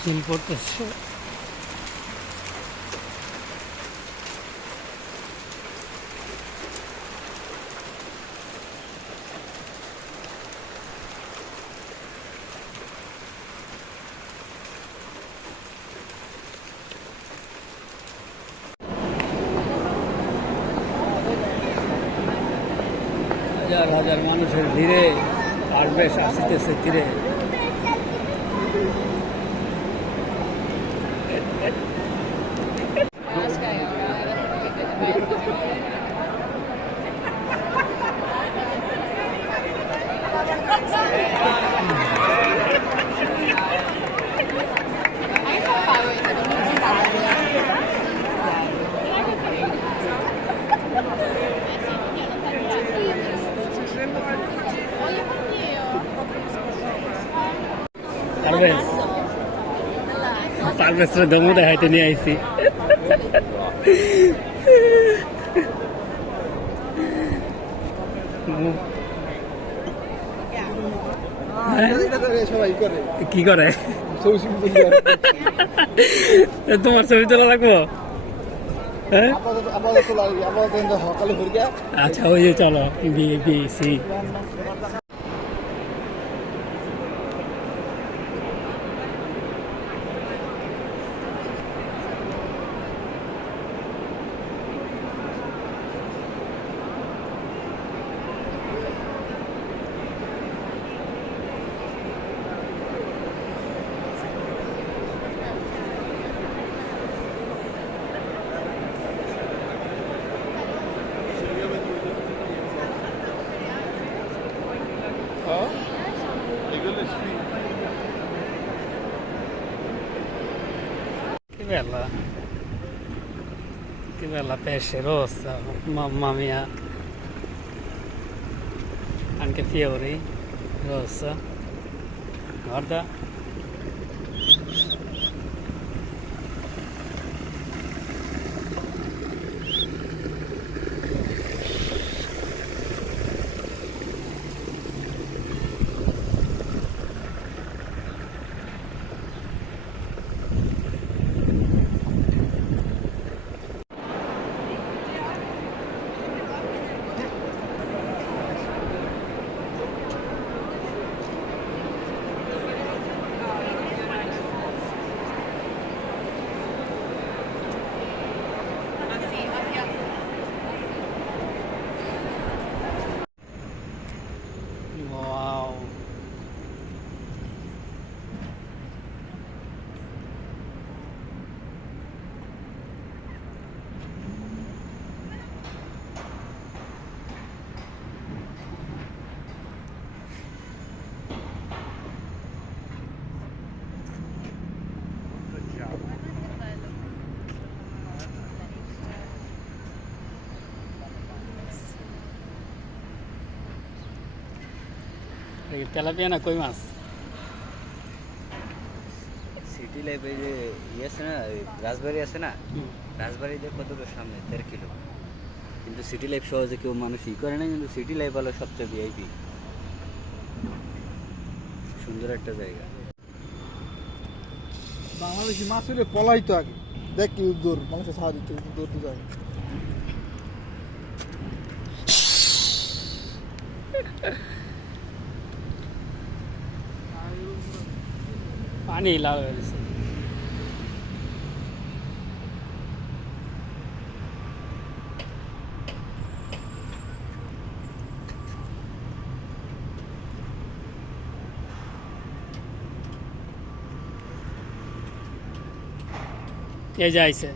শিল পড়তেছে। হাজার হাজার মানুষের ভিড়ে আর বেশ আসিতেছে তীরে। পারভেজরে দমু দেখাইতে নিয়ে আইছি। কি করে তোমার ছবি তোলা লাগবো? আচ্ছা ওই যে চলো BAC. Che bella pesce rossa, mamma mia, anche fiori rossa, guarda. Tilapia না কই মাছ? সিটি লাইফে যে ইয়ে আছে না, রাজবাড়ি আছে না, রাজবাড়িতে কত দূর সামনে 13 কিলো, কিন্তু সিটি লাইফ সহজে কেউ মানুষ ই করে না, কিন্তু সিটি লাইফ হলো সবচেয়ে ভিআইপি সুন্দর একটা জায়গা। বাংলাদেশি মাছ হলে পলাই তো আগে দেখ কি উদ্দোর মানুষের সাহায্য দিচ্ছে, উদ্দোর তো যাবে। পানি লাল হয়ে গেছে। এই যে আইছে।